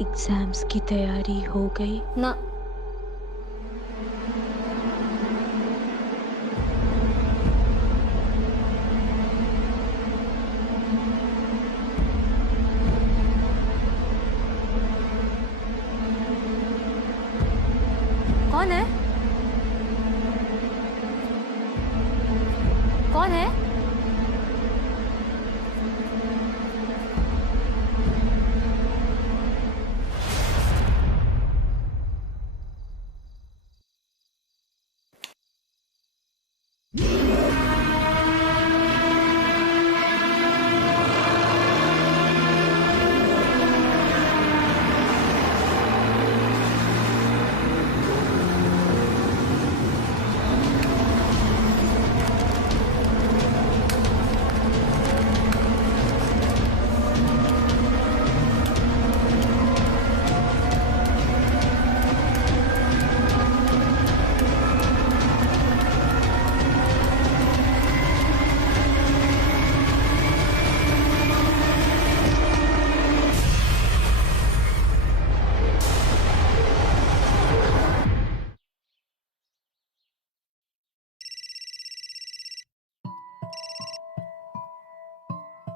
Exams की तैयारी हो गई? ना। कौन है? कौन है?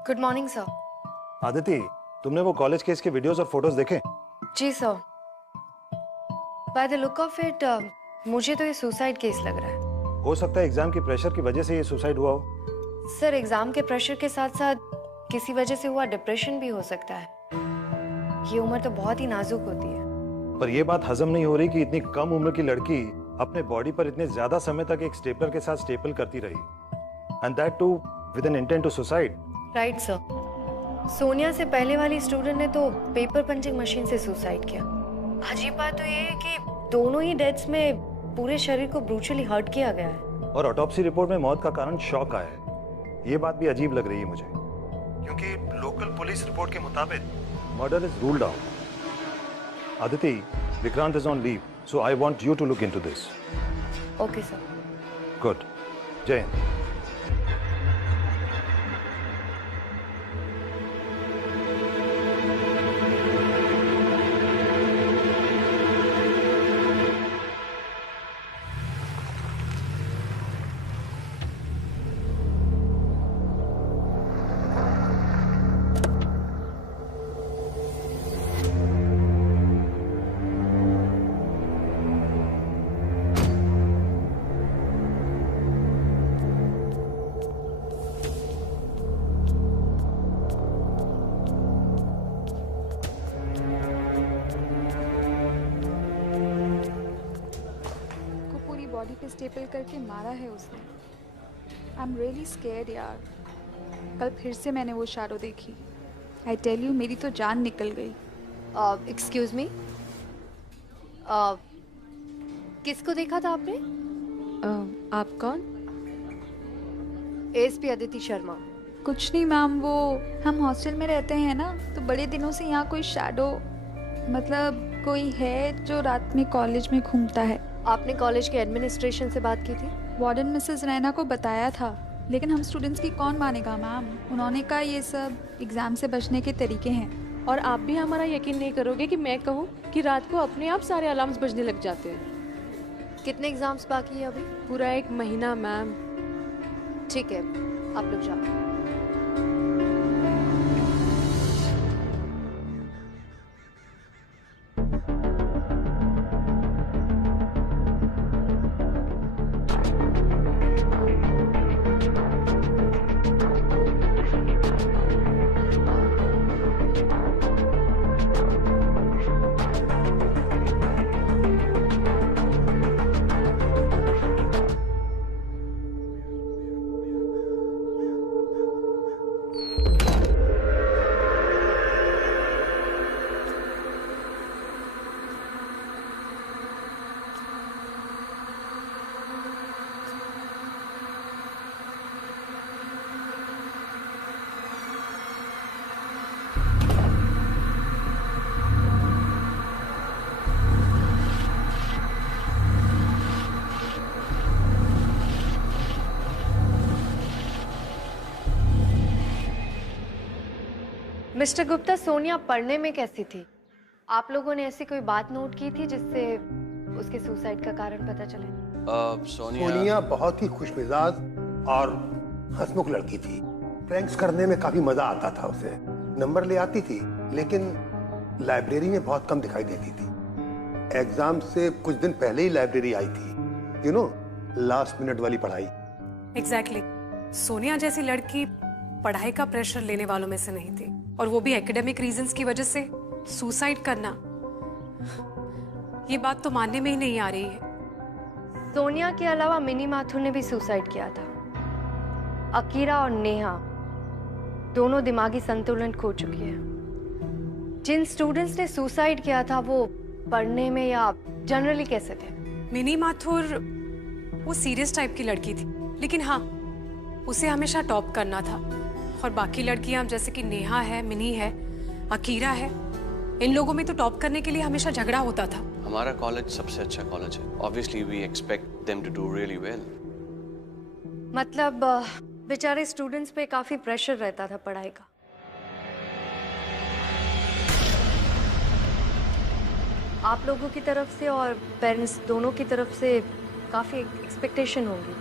Good morning sir. आदिति, तुमने वो कॉलेज केस के वीडियोस और फोटोज देखे? जी sir. By the look of it मुझे तो ये सुसाइड केस लग रहा है। हो सकता है एग्जाम की प्रेशर की वजह से ये सुसाइड हुआ हो। सर एग्जाम के प्रेशर के साथ साथ किसी वजह से हुआ डिप्रेशन भी हो सकता है। ये उम्र तो बहुत ही नाजुक होती है। पर ये बात हजम नहीं हो रही कि इतनी कम उम्र की लड़की अपने बॉडी पर इतने ज्यादा समय तक एक स्टेपलर के साथ स्टेपल करती रही, and that too with an intent to suicide. Right sir. Sonia से पहले वाली स्टूडेंट ने तो पेपर पंचिंग मशीन से सुसाइड किया। अजीब बात तो ये है कि दोनों ही डेथ्स में पूरे शरीर को ब्रूचुअली हर्ट किया गया है। और ऑटोप्सी रिपोर्ट में मौत का कारण शॉक आया है। ये बात भी अजीब लग रही है मुझे, क्योंकि लोकल पुलिस रिपोर्ट के मुताबिक murder is ruled out. Aditi, Vikrant is on leave, so I want you to look into this. Okay sir. Good. जय हिंद। बॉडी पे स्टेपल करके मारा है उसने। आई एम रियली स्केर्ड यार। कल फिर से मैंने वो शैडो देखी। आई टेल यू, मेरी तो जान निकल गई। एक्सक्यूज मी, किसको देखा था आपने? आप कौन? एएसपी अदिति शर्मा। कुछ नहीं मैम, वो हम हॉस्टल में रहते हैं ना, तो बड़े दिनों से यहाँ कोई शैडो, मतलब कोई है जो रात में कॉलेज में घूमता है। आपने कॉलेज के एडमिनिस्ट्रेशन से बात की थी? वार्डन मिसेस रैना को बताया था, लेकिन हम स्टूडेंट्स की कौन मानेगा मैम। उन्होंने कहा ये सब एग्जाम से बचने के तरीके हैं। और आप भी हमारा यकीन नहीं करोगे कि मैं कहूँ कि रात को अपने आप सारे अलार्म्स बजने लग जाते हैं। कितने एग्जाम्स बाकी है अभी? पूरा 1 महीना मैम। ठीक है, आप लोग जाओ। मिस्टर गुप्ता, सोनिया पढ़ने में कैसी थी? आप लोगों ने ऐसी कोई बात नोट की थी जिससे उसके सुसाइड का कारण पता चले? सोनिया बहुत ही खुशमिजाज और हंसमुख लड़की थी। प्रैंक्स करने में काफी मजा आता था उसे। नंबर ले आती थी लेकिन लाइब्रेरी में बहुत कम दिखाई देती थी। एग्जाम से कुछ दिन पहले ही लाइब्रेरी आई थी, यू नो, लास्ट मिनट वाली पढ़ाई। एग्जैक्टली सोनिया जैसी लड़की पढ़ाई का प्रेशर लेने वालों में से नहीं थी, और वो भी एकेडमिक रीजंस की वजह से सुसाइड करना, ये बात तो मानने में ही नहीं आ रही है। सोनिया के अलावा मिनी माथुर ने भी सुसाइड किया था। अकीरा और नेहा दोनों दिमागी संतुलन खो चुकी है। जिन स्टूडेंट्स ने सुसाइड किया था वो पढ़ने में या जनरली कैसे थे? मिनी माथुर वो सीरियस टाइप की लड़की थी, लेकिन हाँ उसे हमेशा टॉप करना था। और बाकी लड़कियां जैसे कि नेहा है, मिनी है, अकीरा है, इन लोगों में तो टॉप करने के लिए हमेशा झगड़ा होता था। हमारा कॉलेज सबसे अच्छा कॉलेज है। Obviously we expect them to do really well. मतलब बेचारे स्टूडेंट्स पे काफी प्रेशर रहता था पढ़ाई का। आप लोगों की तरफ से और पेरेंट्स दोनों की तरफ से काफी एक्सपेक्टेशन होंगी।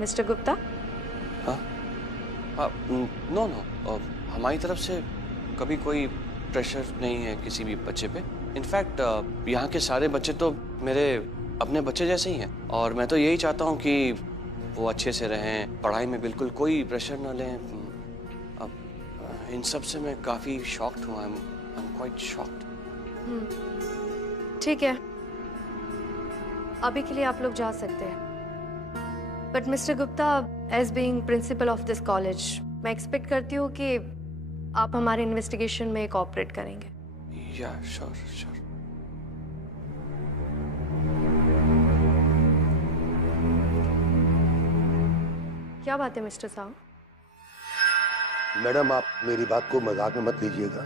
मिस्टर गुप्ता? हाँ, नो नो, हमारी तरफ से कभी कोई प्रेशर नहीं है किसी भी बच्चे पे। इनफैक्ट यहाँ के सारे बच्चे तो मेरे अपने बच्चे जैसे ही हैं, और मैं तो यही चाहता हूँ कि वो अच्छे से रहें, पढ़ाई में बिल्कुल कोई प्रेशर ना लें। अब इन सब से मैं काफ़ी शॉक्ड हूँ। I am quite shocked. ठीक है, अभी के लिए आप लोग जा सकते हैं। But mister Gupta, as being principal of this college, मैं एक्सपेक्ट करती हूँ कि आप हमारे इन्वेस्टिगेशन में कोऑपरेट करेंगे। या श्योर श्योर। क्या बात है मिस्टर साहू? मैडम, आप मेरी बात को मजाक में मत लीजिएगा।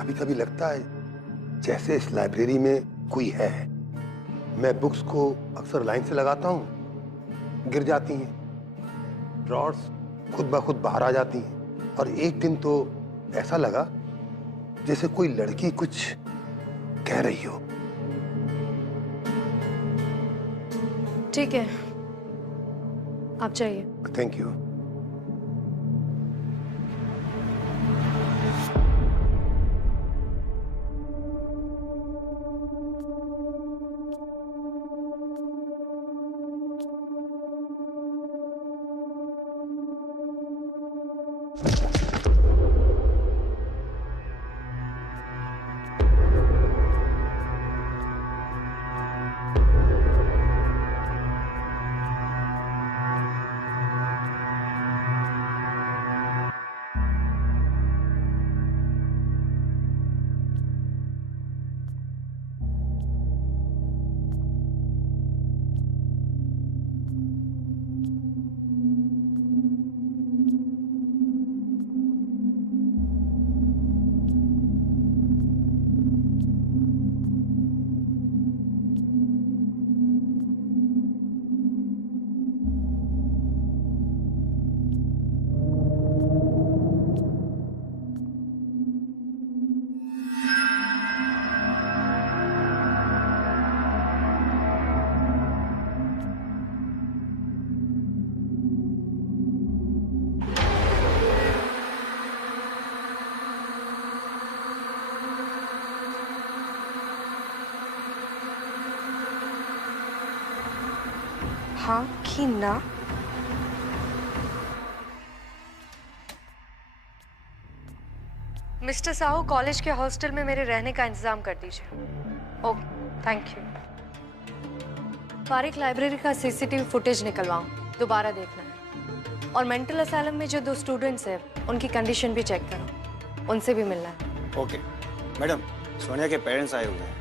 कभी कभी लगता है जैसे इस लाइब्रेरी में कोई है। मैं बुक्स को अक्सर लाइन से लगाता हूँ, गिर जाती हैं, ड्रॉर्स खुद ब खुद बाहर आ जाती हैं, और एक दिन तो ऐसा लगा जैसे कोई लड़की कुछ कह रही हो। ठीक है, आप जाइए। Thank you. हाँ कि ना? मिस्टर साहू, कॉलेज के हॉस्टल में मेरे रहने का इंतजाम कर दीजिए। Okay, thank you. फारिक लाइब्रेरी का सीसीटीवी फुटेज निकलवाऊं, दोबारा देखना है। और मेंटल असाइलम में जो 2 स्टूडेंट्स हैं उनकी कंडीशन भी चेक करो, उनसे भी मिलना है। ओके मैडम, सोनिया के पेरेंट्स आए हुए हैं।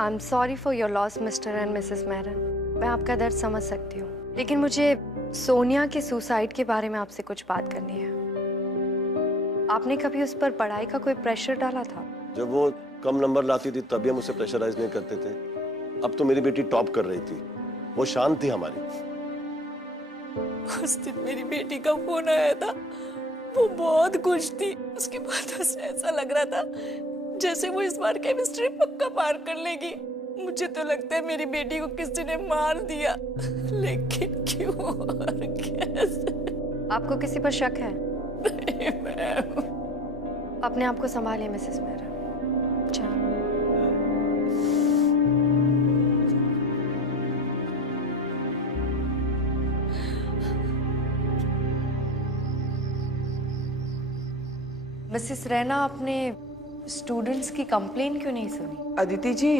I am sorry for your loss mister and Mrs Mehran. मैं आपका दर्द समझ सकती हूँ, लेकिन मुझे सोनिया के सुसाइड के बारे में आपसे कुछ बात करनी है। आपने कभी उस पर पढ़ाई का कोई प्रेशर डाला था? जब वो कम नंबर लाती थी तभी हम उसे प्रेशराइज नहीं करते थे। अब तो मेरी बेटी टॉप कर रही थी, वो शांत थी हमारी। उस दिन मेरी बेटी का फोन आया था, वो बहुत खुश थी। उसकी बातों से ऐसा लग रहा था जैसे वो इस बार केमिस्ट्री पक्का पार कर लेगी। मुझे तो लगता है मेरी बेटी को किसी ने मार दिया, लेकिन क्यों और कैसे? आपको किसी पर शक है? नहीं मैम। अपने आप को संभालिए मिसेस मेहरा। मिसेस रैना, आपने स्टूडेंट्स की कंप्लेन क्यों नहीं सुनी? अदिति जी,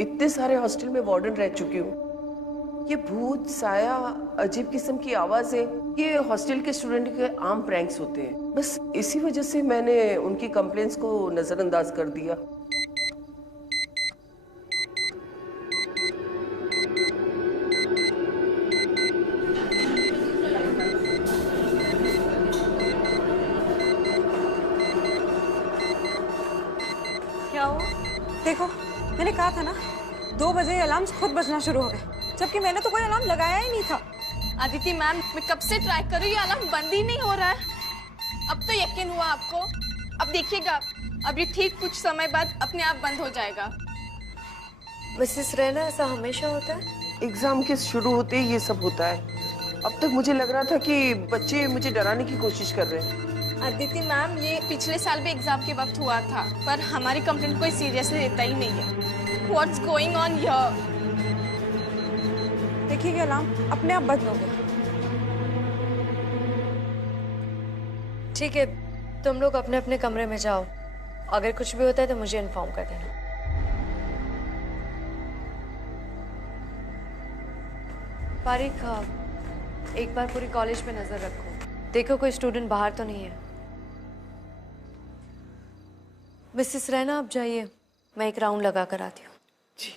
इतने सारे हॉस्टल में वार्डन रह चुकी हूँ। ये भूत, साया, अजीब किस्म की आवाजें, ये हॉस्टल के स्टूडेंट के आम प्रैंक्स होते हैं। बस इसी वजह से मैंने उनकी कंप्लेंट्स को नजरअंदाज कर दिया। क्या हुआ? देखो, मैंने कहा था ना, 2 बजे अलार्म्स खुद बजना शुरू हो गए, जबकि मैंने तो कोई अलार्म लगाया ही नहीं था। अदिति मैम, मैं कब से ट्राई कर रही हूँ, ये अलार्म बंद ही नहीं हो रहा है। अब तो यकीन हुआ आपको? अब देखिएगा, अब ये ठीक कुछ समय बाद अपने आप बंद हो जाएगा। मिसेस रैना, ऐसा हमेशा होता है? एग्जाम के शुरू होते ही ये सब होता है। अब तक मुझे लग रहा था कि बच्चे मुझे डराने की कोशिश कर रहे हैं। अदिति मैम, ये पिछले साल भी एग्जाम के वक्त हुआ था, पर हमारी कंप्लेंट कोई सीरियसली लेता ही नहीं है। What's going on here? देखिए अलार्म अपने आप बंद हो गया। ठीक है, तुम लोग अपने अपने कमरे में जाओ। अगर कुछ भी होता है तो मुझे इन्फॉर्म कर देना। फारिक, एक बार पूरी कॉलेज पे नजर रखो, देखो कोई स्टूडेंट बाहर तो नहीं है। मिसेस रैना, आप जाइए, मैं एक राउंड लगा कर आती हूँ। जी।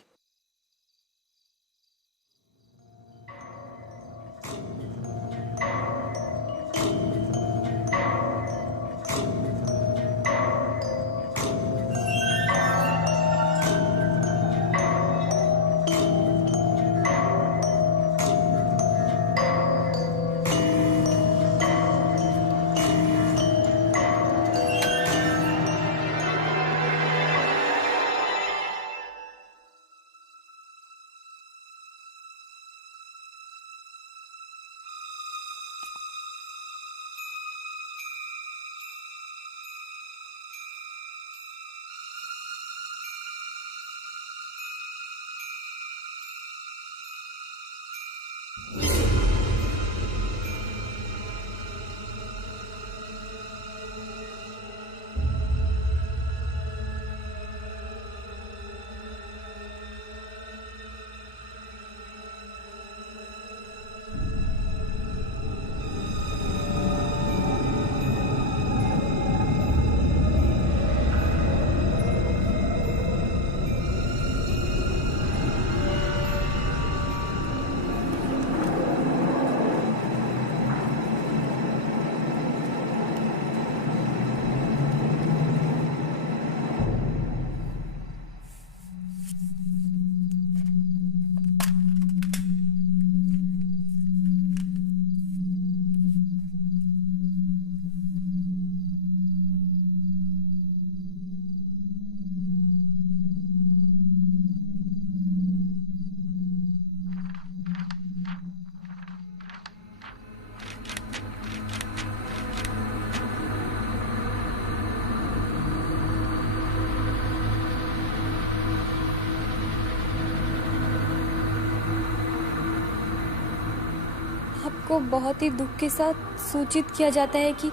आपको बहुत ही दुख के साथ सूचित किया जाता है कि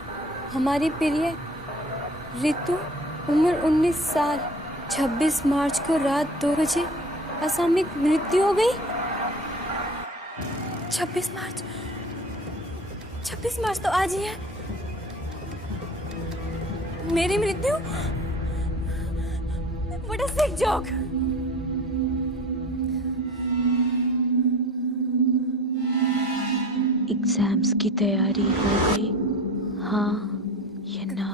हमारी प्रिय ऋतु, उम्र 19 साल, 26 मार्च को रात 2 बजे असामयिक मृत्यु हो गई। 26 मार्च तो आज ही है। मेरी मृत्यु? What a sick joke! Exams की तैयारी हो गई? हाँ या ना?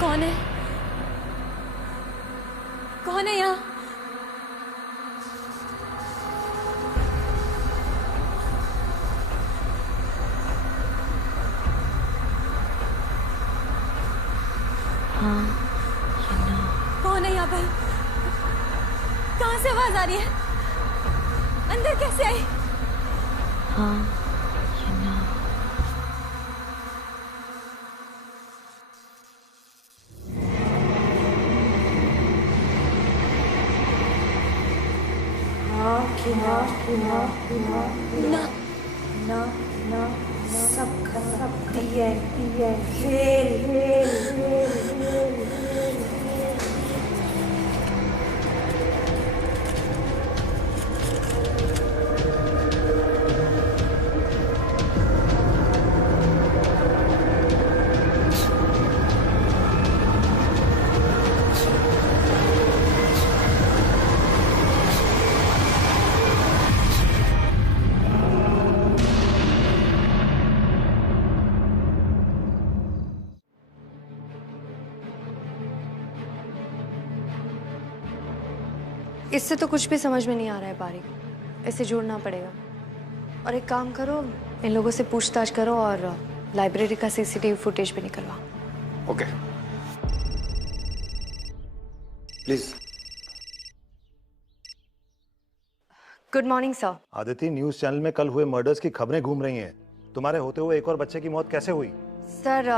कौन है? कौन है यहाँ? हाँ या ना? कौन है यहाँ पर? कहाँ से आवाज आ रही है? अंदर कैसे आई? हाँ या ना? ना ना ना सब खेल इससे तो कुछ भी समझ में नहीं आ रहा है बारिक। इसे जोड़ना पड़ेगा। और एक काम करो, इन लोगों से पूछताछ करो और लाइब्रेरी का सीसीटीवी फुटेज भी निकलवाओ। Okay please. Good morning sir. Aditi, news channel में कल हुए मर्डर्स की खबरें घूम रही हैं। तुम्हारे होते हुए एक और बच्चे की मौत कैसे हुई? सर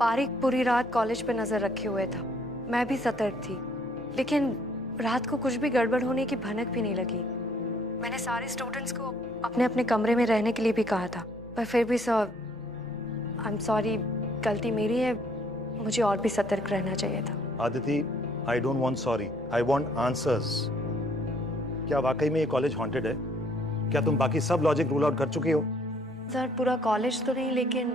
बारिक पूरी रात कॉलेज पे नजर रखे हुए था। मैं भी सतर्क थी, लेकिन रात को कुछ भी गड़बड़ होने की भनक भी नहीं लगी। मैंने सारे स्टूडेंट्स को अपने अपने कमरे में रहने के लिए भी कहा था, पर फिर भी सर आई एम सॉरी, गलती मेरी है। मुझे और भी सतर्क रहना चाहिए था। Aditi, I don't want sorry, I want answers. क्या वाकई में ये कॉलेज हॉन्टेड है? क्या तुम बाकी सब लॉजिक रूल आउट कर चुकी हो? सर पूरा कॉलेज तो नहीं, लेकिन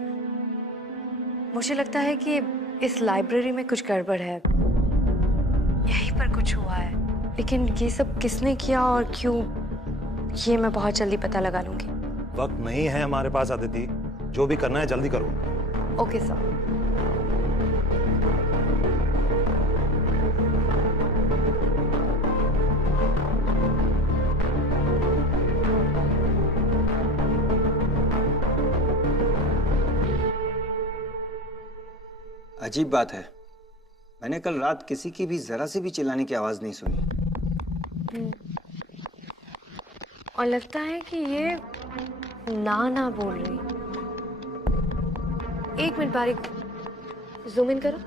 मुझे लगता है कि इस लाइब्रेरी में कुछ गड़बड़ है। यहीं पर कुछ हुआ है, लेकिन ये सब किसने किया और क्यों, ये मैं बहुत जल्दी पता लगा लूंगी। वक्त नहीं है हमारे पास आदिति, जो भी करना है जल्दी करो। Okay sir. अजीब बात है, मैंने कल रात किसी की भी जरा से भी चिल्लाने की आवाज नहीं सुनी। और लगता है कि ये ना बोल रही। एक मिनट बारिक, जूम इन करो।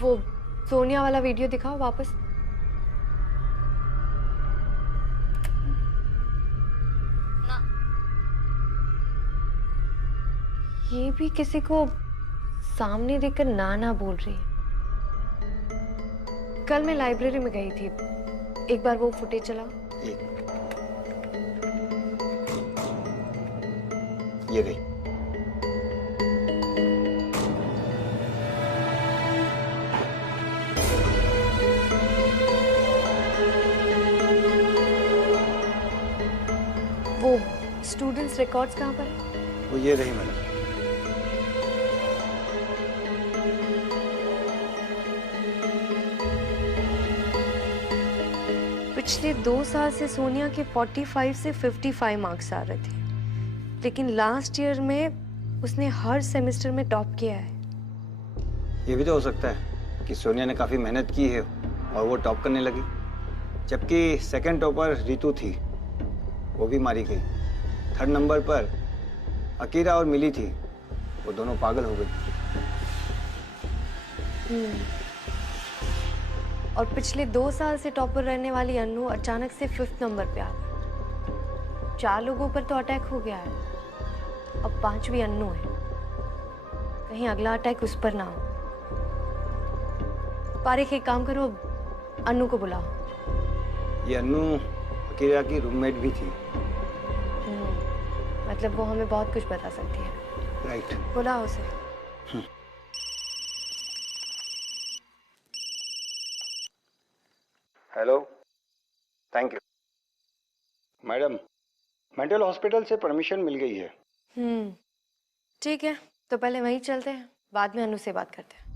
वो सोनिया वाला वीडियो दिखाओ वापस। ये भी किसी को सामने देखकर ना बोल रही है। कल मैं लाइब्रेरी में गई थी, एक बार वो फुटेज चलाओ। ये गई। वो स्टूडेंट्स रिकॉर्ड्स कहाँ पर है? वो ये रही मैडम। पिछले 2 साल से सोनिया के 45 से 55 मार्क्स आ रहे थे, लेकिन लास्ट ईयर में उसने हर सेमेस्टर में टॉप किया है। ये भी तो हो सकता है कि सोनिया ने काफी मेहनत की है और वो टॉप करने लगी, जबकि सेकंड टॉपर रितु थी, वो भी मारी गई। थर्ड नंबर पर अकीरा और मिली थी, वो दोनों पागल हो गई। और पिछले 2 साल से टॉपर रहने वाली अन्नू अचानक से 5th नंबर पे आ गई। 4 लोगों पर तो अटैक हो गया है, अब 5वीं अन्नू है। कहीं अगला अटैक उस पर ना हो। पारिक, एक काम करो, अन्नू को बुलाओ। ये अन्नू अकीरा की रूममेट भी थी। मतलब वो हमें बहुत कुछ बता सकती है। राइट। बुलाओ उसे। Hello. Thank you. Madam, mental hospital से परमिशन मिल गई है। ठीक है, तो पहले वहीं चलते हैं, बाद में अनु से बात करते हैं।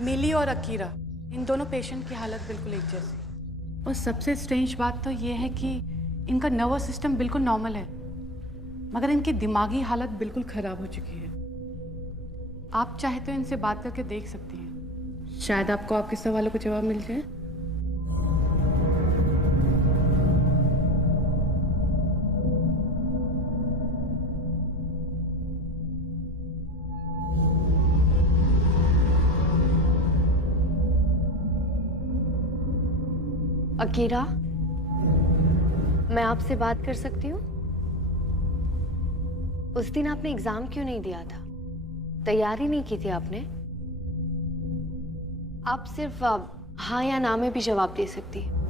मिली और अकीरा, इन दोनों पेशेंट की हालत बिल्कुल एक जैसी। और सबसे स्ट्रेंज बात तो ये है कि इनका नर्वस सिस्टम बिल्कुल नॉर्मल है, मगर इनकी दिमागी हालत बिल्कुल खराब हो चुकी है। आप चाहे तो इनसे बात करके देख सकती हैं, शायद आपको आपके सवालों का जवाब मिल जाए। अकीरा, मैं आपसे बात कर सकती हूँ? उस दिन आपने एग्जाम क्यों नहीं दिया था? तैयारी नहीं की थी आपने? आप सिर्फ हाँ या ना में भी जवाब दे सकती हैं।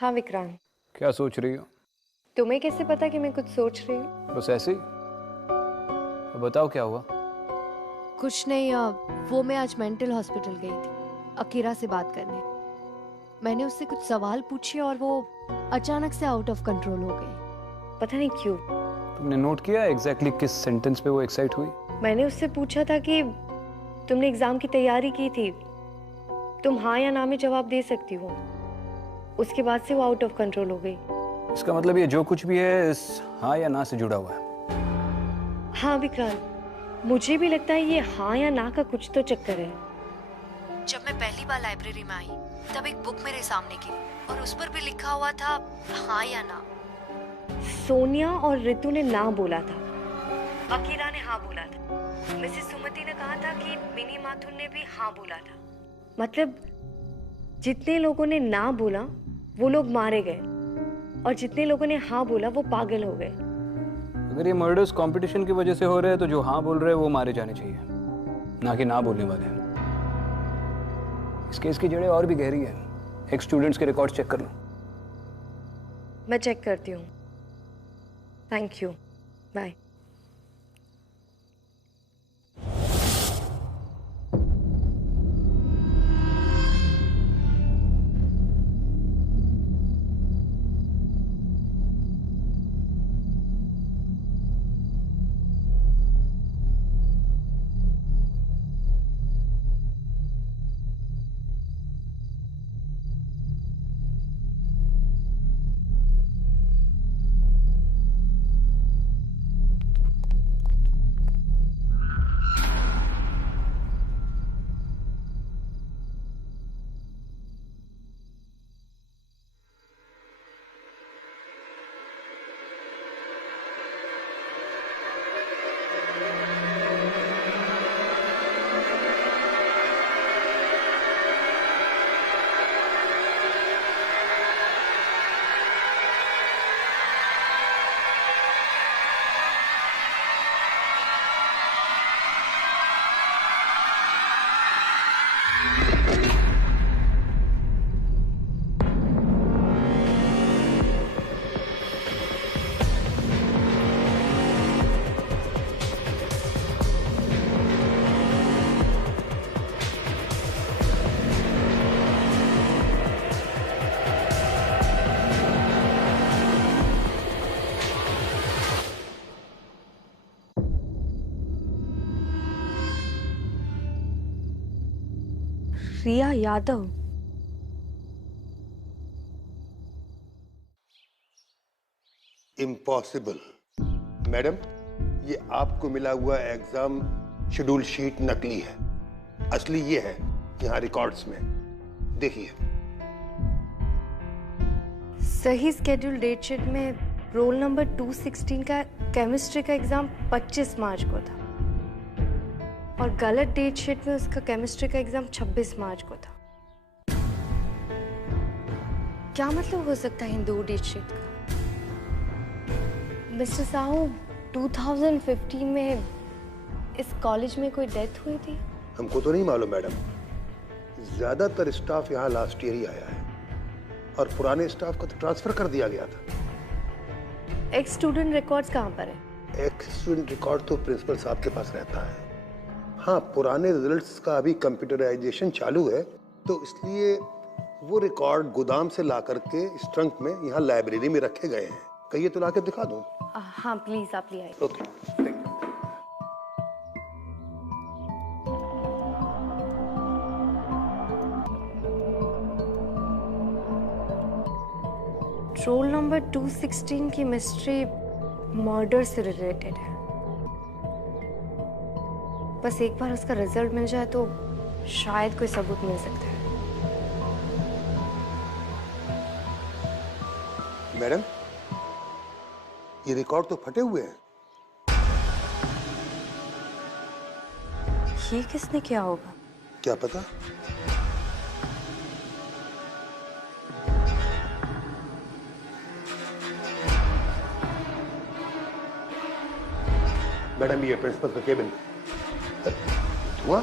हाँ विक्रांत, क्या सोच रही हो? तुम्हें कैसे पता कि मैं कुछ सोच रही हूँ? बस ऐसे ही। तो बताओ क्या हुआ? कुछ नहीं, वो मैं आज मेंटल हॉस्पिटल गई थी अकीरा से बात करने। मैंने उससे कुछ सवाल पूछे और वो अचानक से आउट ऑफ कंट्रोल हो गई, पता नहीं क्यों। तुमने नोट किया एग्जैक्टली किस सेंटेंस पे वो एक्साइट हुई? मैंने उससे पूछा था कि तुमने एग्जाम की तैयारी की थी, तुम हाँ या ना में जवाब दे सकती हो। उसके बाद से वो आउट ऑफ कंट्रोल हो गई। इसका मतलब ये जो कुछ भी है इस हाँ या ना से जुड़ा हुआ है। हाँ विक्रांत, मुझे भी लगता है ये हाँ या ना का कुछ तो चक्कर है। जब मैं पहली बार लाइब्रेरी में आई तब एक बुक मेरे सामने गिरी और उस पर भी लिखा हुआ था हाँ या ना। सोनिया और रितु ने ना बोला था, अकीरा ने हाँ बोला था। मिसेस सुमति ने कहा था कि मिनी माथुर ने भी हाँ बोला था। मतलब जितने लोगों ने ना बोला वो लोग मारे गए और जितने लोगों ने हाँ बोला वो पागल हो गए। अगर ये मर्डर्स कंपटीशन की वजह से हो रहे हैं तो जो हाँ बोल रहे हैं वो मारे जाने चाहिए, ना कि ना बोलने वाले। इस केस की जड़ें और भी गहरी है। एक स्टूडेंट्स के रिकॉर्ड चेक कर लो। मैं चेक करती हूँ। Thank you, bye. Riya Yadav. Impossible. Madam, ये आपको मिला हुआ एग्जाम शेड्यूल शीट नकली है, असली ये है यहाँ रिकॉर्ड्स में। देखिए, सही स्केड्यूल डेट शीट में रोल नंबर 216 का केमिस्ट्री का एग्जाम 25 मार्च को था और गलत डेट शीट में उसका केमिस्ट्री का एग्जाम 26 मार्च को था। क्या मतलब हो सकता है इन दो डेट शीट का? मिस्टर साहू, 2015 में इस कॉलेज में कोई डेथ हुई थी? हमको तो नहीं मालूम मैडम, ज्यादातर स्टाफ यहाँ लास्ट ईयर ही आया है और पुराने स्टाफ का तो ट्रांसफर कर दिया गया था। एक्स स्टूडेंट रिकॉर्ड्स कहाँ पर है? एक्स स्टूडेंट रिकॉर्ड तो प्रिंसिपल साहब के पास रहता है। हाँ, पुराने रिजल्ट्स का अभी कंप्यूटराइजेशन चालू है, तो इसलिए वो रिकॉर्ड गोदाम से ला करके इस ट्रंक में यहाँ लाइब्रेरी में रखे गए हैं। कहिए तो ला के दिखा दूँ? हाँ प्लीज, आप ले आइए। Okay, thank you. Role number 216 की मिस्ट्री मर्डर से रिलेटेड है। बस एक बार उसका रिजल्ट मिल जाए तो शायद कोई सबूत मिल सकता है। मैडम, ये रिकॉर्ड तो फटे हुए हैं। ये किसने किया होगा? क्या पता। मैडम, ये प्रिंसिपल का केबिन। धुआं?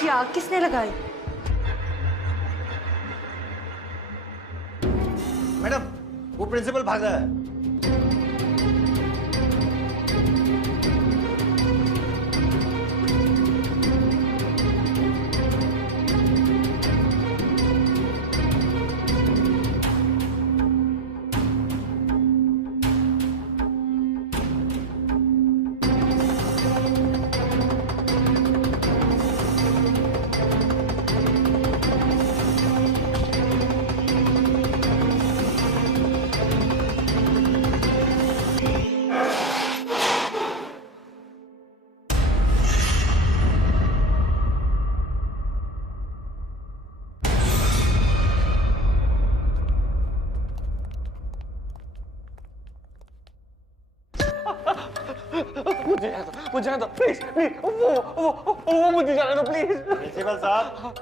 क्या किसने लगाई? मैडम, वो प्रिंसिपल भाग रहा है। मुझे जाने दो प्लीज प्लीज, वो मुझे जाने दो प्लीज। प्रिंसिपल साहब,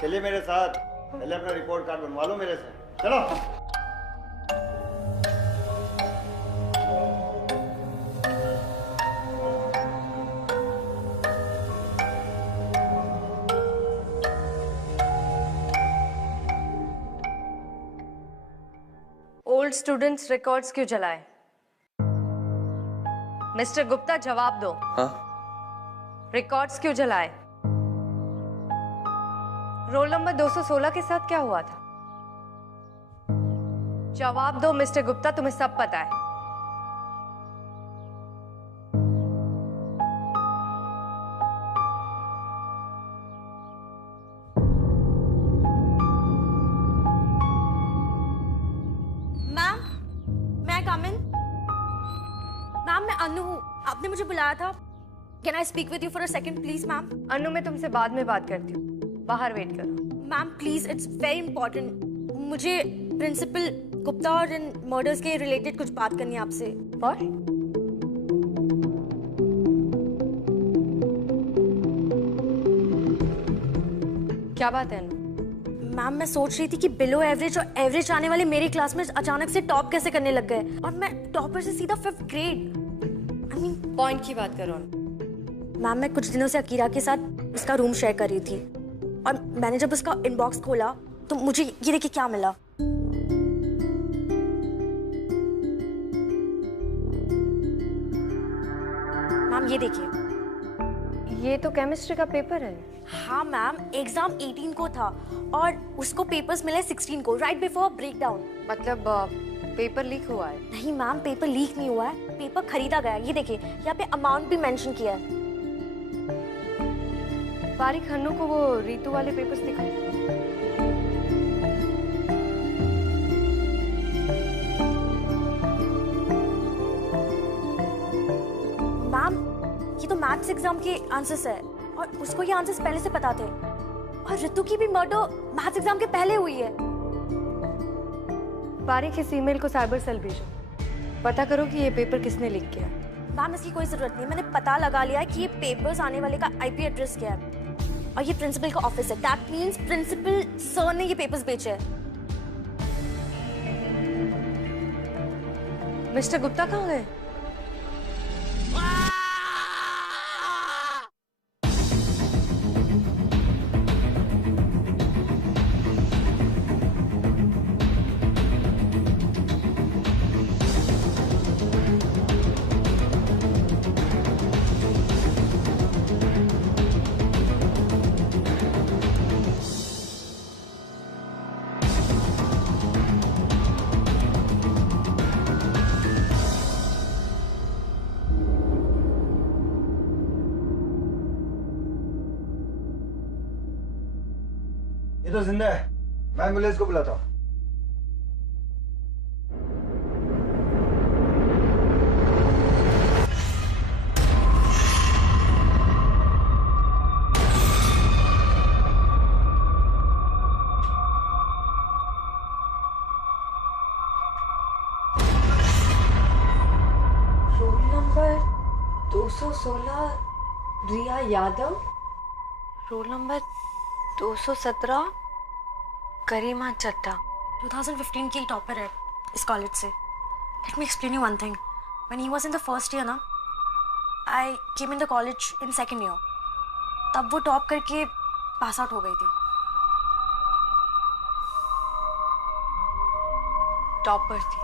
चलिए मेरे साथ, पहले अपना रिपोर्ट कार्ड बनवा लो मेरे से। चलो। ओल्ड स्टूडेंट्स रिकॉर्ड्स क्यों जलाए? मिस्टर गुप्ता, जवाब दो। हाँ? रिकॉर्ड्स क्यों जलाए? रोल नंबर 216 के साथ क्या हुआ था? जवाब दो मिस्टर गुप्ता, तुम्हें सब पता है। मैम, मैं कम इन? मैम, मैं अनु हूँ, आपने मुझे बुलाया था। Can I speak with you for a second please ma'am? Anu, मैं तुमसे बाद में बात करती हूँ, बाहर वेट करो। Ma'am please, it's very important. मुझे प्रिंसिपल गुप्ता और इन मर्डर्स के रिलेटेड कुछ बात करनी है आपसे। और? क्या बात है अनु? मैम, मैं सोच रही थी कि बिलो एवरेज और एवरेज आने वाले मेरी क्लास में अचानक से टॉप कैसे करने लग गए, और मैं टॉपर से सीधा 5th grade. I mean, point की बात करो। मैम, मैं कुछ दिनों से अकीरा के साथ उसका रूम शेयर कर रही थी, और मैंने जब उसका इनबॉक्स खोला तो मुझे ये देखिए क्या मिला। मैम, ये देखिए। ये तो केमिस्ट्री का पेपर है। हाँ मैम, एग्जाम 18 को था और उसको पेपर्स मिले 16 को, राइट बिफोर ब्रेकडाउन। मतलब पेपर लीक हुआ है? नहीं मैम, पेपर लीक नहीं हुआ है, पेपर खरीदा गया है। ये देखिए, यहाँ पे अमाउंट भी मेंशन किया है। बारीक, हन्नू को वो रीतू वाले पेपर्स दिखाओ। मैम, ये तो मैथ्स एग्जाम के आंसर्स है और उसको ये आंसर्स पहले से पता थे। और रितु की भी मर्डर मैथ्स एग्जाम के पहले हुई है। बारीक इस ईमेल को साइबर सेल भेजो, पता करो कि ये पेपर किसने लीक किया। मैम इसकी कोई जरूरत नहीं, मैंने पता लगा लिया है कि ये पेपर्स आने वाले का आईपी एड्रेस क्या है और ये प्रिंसिपल का ऑफिस है। दैट मींस प्रिंसिपल सर ने ये पेपर्स बेचे हैं। मिस्टर गुप्ता कहाँ गए? ये तो जिंदा है, मैं एम्बुलेंस को बुलाता हूँ। Roll number 216 Riya Yadav, roll number 217 Karima Chatta. 2015 की टॉपर है इस कॉलेज से। Let me explain you one thing. When he was in the first year ना, I came in the college in second year. तब वो टॉप करके पास आउट हो गई थी। टॉपर थी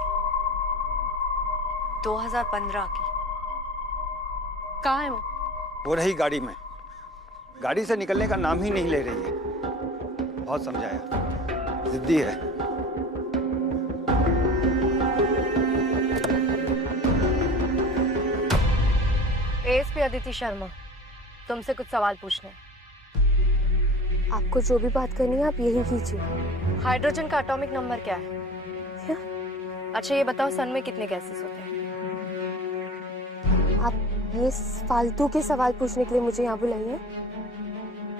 2015 की। कहाँ है वो रही गाड़ी में, गाड़ी से निकलने का नाम ही नहीं ले रही है। बहुत समझाया, जिद्दी है। एएसपी अदिति शर्मा, तुमसे कुछ सवाल पूछने हैं। आपको जो भी बात करनी है आप यही कीजिए। हाइड्रोजन का एटॉमिक नंबर क्या है? क्या? अच्छा ये बताओ, सन में कितने गैसेस होते हैं? आप ये फालतू के सवाल पूछने के लिए मुझे यहाँ बुलाई है?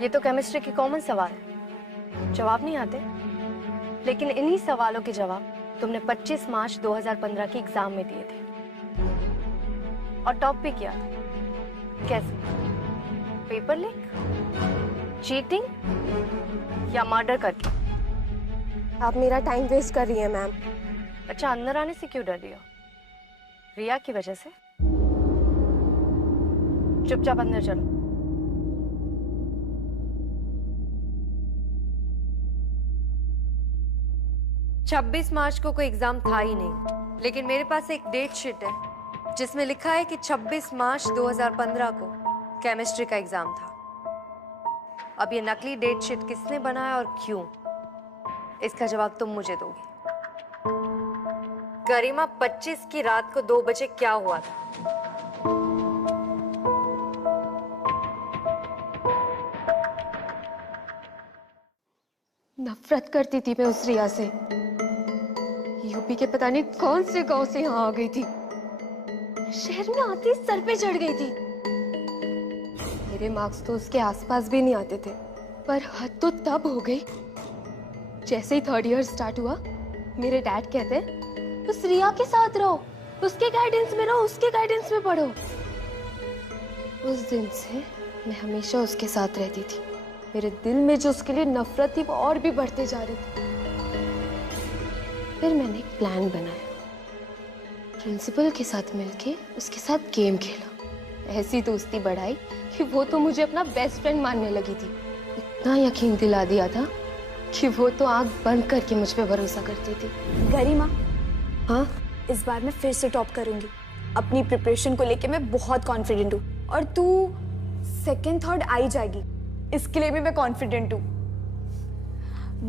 ये तो केमिस्ट्री की कॉमन सवाल है, जवाब नहीं आते। लेकिन इन्हीं सवालों के जवाब तुमने 25 मार्च 2015 की एग्जाम में दिए थे और टॉप भी किया था। कैसे? पेपर लीक, चीटिंग या मर्डर करके? आप मेरा टाइम वेस्ट कर रही हैं मैम। अच्छा, अंदर आने से क्यों डर रही हो? रिया की वजह से? चुपचाप अंदर चलो। छब्बीस मार्च को कोई एग्जाम था ही नहीं, लेकिन मेरे पास एक डेट शीट है जिसमें लिखा है कि 26 मार्च 2015 को केमिस्ट्री का एग्जाम था। अब ये नकली डेट शीट किसने बनाया और क्यों, इसका जवाब तुम मुझे दोगी। गरिमा 25 की रात को 2 बजे क्या हुआ था? नफरत करती थी मैं उस रिया से। यूपी के पता नहीं कौन से गांव से यहाँ आ गई थी। शहर में आती सर पे चढ़ गई थी। मेरे मार्क्स तो उसके आसपास भी नहीं आते थे। पर हद तो तब हो गई जैसे ही थर्ड ईयर स्टार्ट हुआ, मेरे डैड कहते उस रिया के साथ रहो, उसके गाइडेंस में रहो, उसके गाइडेंस में पढ़ो। उस दिन से मैं हमेशा उसके साथ रहती थी। मेरे दिल में जो उसके लिए नफरत थी वो और भी बढ़ते जा रही थी। फिर मैंने एक प्लान बनाया, प्रिंसिपल के साथ मिलके उसके साथ गेम खेला। ऐसी दोस्ती बढ़ाई कि वो तो मुझे अपना बेस्ट फ्रेंड मानने लगी थी। इतना यकीन दिला दिया था कि वो तो आंख बंद करके मुझ पे भरोसा करती थी। गरिमा, हाँ, इस बार मैं फिर से टॉप करूंगी। अपनी प्रिपरेशन को लेके मैं बहुत कॉन्फिडेंट हूँ और तू सेकंड थर्ड आई जाएगी, इसके लिए भी मैं कॉन्फिडेंट हूँ।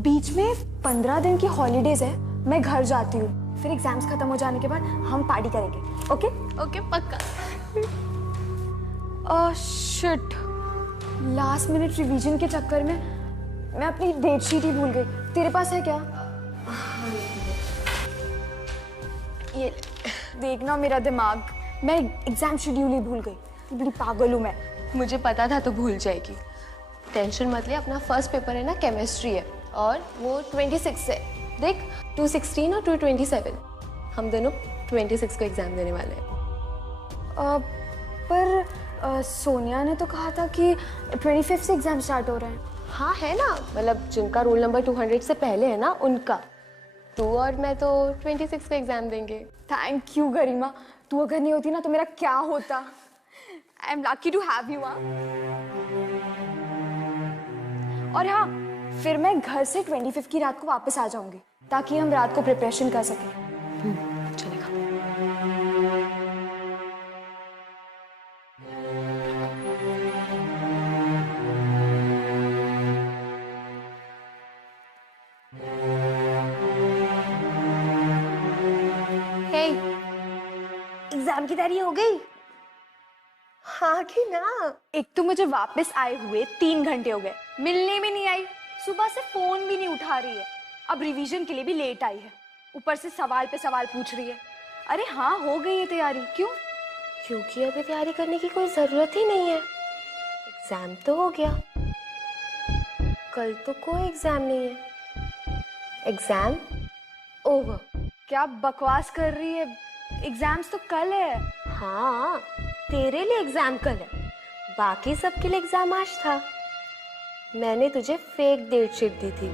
बीच में 15 दिन की हॉलीडेज है, मैं घर जाती हूँ। फिर एग्जाम्स खत्म हो जाने के बाद हम पार्टी करेंगे। ओके? ओके, पक्का। शिट, लास्ट मिनट रिवीजन के चक्कर में मैं अपनी डेट शीट ही भूल गई। तेरे पास है क्या? ये देखना मेरा दिमाग, मैं एग्जाम शेड्यूल ही भूल गई। बड़ी पागल हूँ मैं। मुझे पता था तो भूल जाएगी। टेंशन मत ले, अपना फर्स्ट पेपर है ना, केमिस्ट्री है और वो 26 है। देख 216 और 227, हम दोनों 26 को एग्जाम देने वाले हैं। पर सोनिया ने तो कहा था कि 25 से एग्जाम स्टार्ट हो रहे हैं। हाँ है ना, मतलब जिनका रोल नंबर 200 से पहले है ना उनका। तू और मैं तो 26 को एग्जाम देंगे। थैंक यू गरिमा, तू अगर नहीं होती ना तो मेरा क्या होता। I am lucky to have you. और हाँ, फिर मैं घर से 25 की रात को वापस आ जाऊंगी ताकि हम रात को प्रिपरेशन कर सकें। चलेगा। एग्जाम की तैयारी हो गई? हाँ कि ना? एक तो मुझे वापस आए हुए 3 घंटे हो गए, मिलने में नहीं आई, सुबह से फोन भी नहीं उठा रही है, अब रिवीजन के लिए भी लेट आई है, ऊपर से सवाल पे सवाल पूछ रही है। अरे हाँ, हो गई है तैयारी। क्यों? क्योंकि अभी तैयारी करने की कोई जरूरत ही नहीं है। एग्जाम तो हो गया, कल तो कोई एग्जाम नहीं है। Exam over. क्या बकवास कर रही है? एग्जाम्स तो कल है। हाँ, तेरे लिए एग्जाम कल है, बाकी सबके लिए एग्जाम आज था। मैंने तुझे फेक डेट शीट दी थी।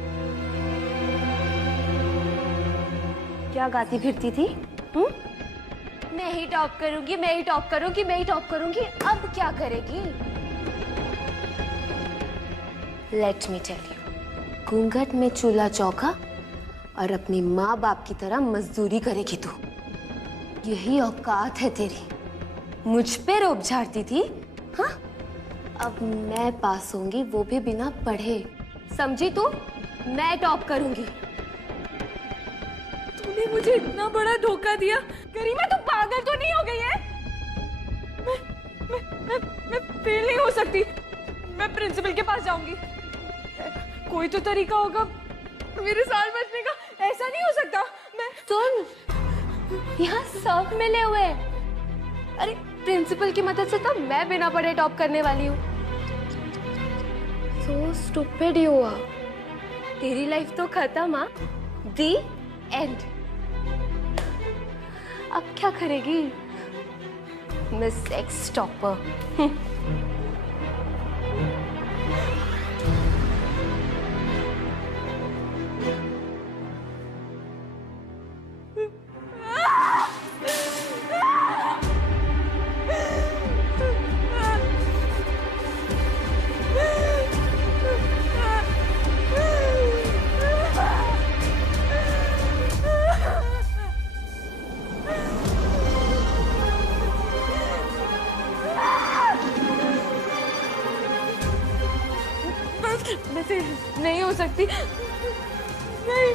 क्या गाती फिरती थी? मैं ही टॉप करूंगी, मैं ही टॉप करूंगी, मैं ही टॉप करूंगी। अब क्या करेगी? लेट मी टेल यू, घूंघट में चूल्हा चौका और अपनी माँ बाप की तरह मजदूरी करेगी तू। यही औकात है तेरी। मुझ पे रोब झाड़ती थी, हाँ? अब मैं पास होंगी, वो भी बिना पढ़े। समझी तू? मैं टॉप करूंगी। तूने मुझे इतना बड़ा धोखा दिया। गरिमा, तू पागल तो नहीं हो गई है? मैं फेल नहीं हो सकती। मैं प्रिंसिपल के पास जाऊंगी। कोई तो तरीका होगा मेरे साल बचने का। ऐसा नहीं हो सकता। मैं सुन, यहाँ सब मिले हुए हैं। अरे प्रिंसिपल की मदद से तो मैं बिना पढ़े टॉप करने वाली हूँ। So stupid you are। तेरी लाइफ तो खत्म। हाँ, The end। अब क्या करेगी मिस एक्स टॉपर? नहीं हो सकती। नहीं।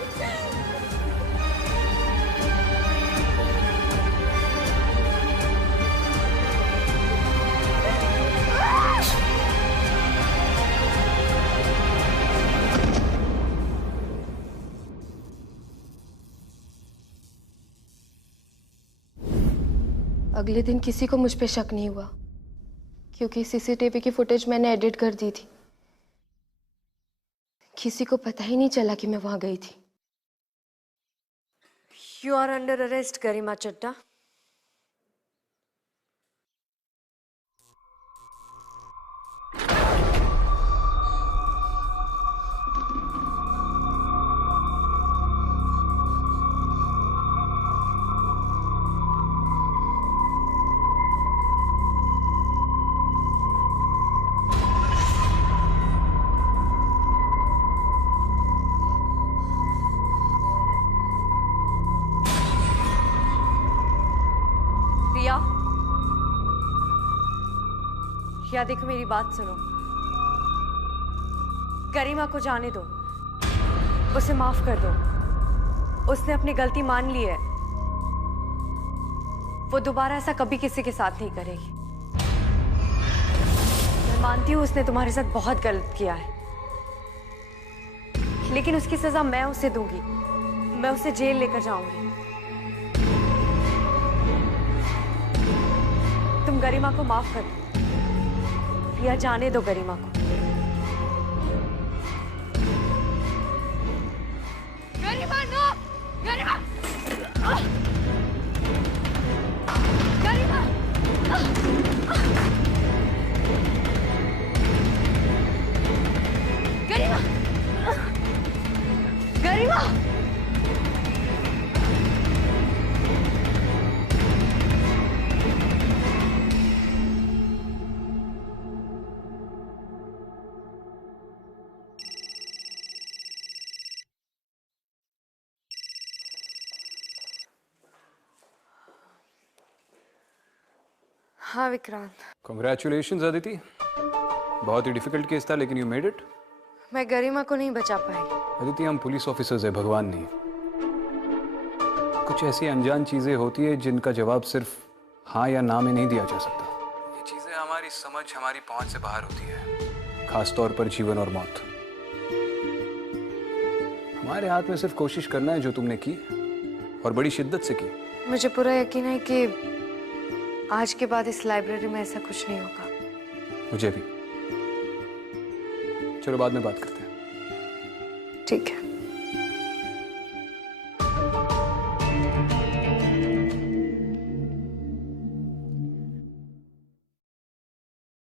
अगले दिन किसी को मुझ पे शक नहीं हुआ क्योंकि सीसीटीवी की फुटेज मैंने एडिट कर दी थी। किसी को पता ही नहीं चला कि मैं वहां गई थी। You are under arrest, गरिमा चड्डा। या देखो, मेरी बात सुनो। गरिमा को जाने दो, उसे माफ कर दो। उसने अपनी गलती मान ली है। वो दोबारा ऐसा कभी किसी के साथ नहीं करेगी। मैं मानती हूँ उसने तुम्हारे साथ बहुत गलत किया है, लेकिन उसकी सजा मैं उसे दूंगी। मैं उसे जेल लेकर जाऊंगी। तुम गरिमा को माफ कर दो। या जाने दो गरिमा को। गरिमा नो, गरिमा, गरिमा, गरिमा, गरिमा। हाँ विक्रांत। Congratulations अदिति, बहुत ही डिफिकल्ट केस था लेकिन यू मेड इट। मैं गरिमा को नहीं बचा पाई। अदिति हम पुलिस ऑफिसर्स है, भगवान नहीं। कुछ ऐसी अनजान चीजें होती है जिनका जवाब सिर्फ हाँ या ना में नहीं दिया जा सकता। ये चीजें हमारी समझ, हमारी पहुंच से बाहर होती है, खास तौर पर जीवन और मौत। हमारे हाथ में सिर्फ कोशिश करना है जो तुमने की और बड़ी शिद्दत से की। मुझे पूरा यकीन है कि आज के बाद इस लाइब्रेरी में ऐसा कुछ नहीं होगा। मुझे भी। चलो बाद में बात करते हैं। ठीक है।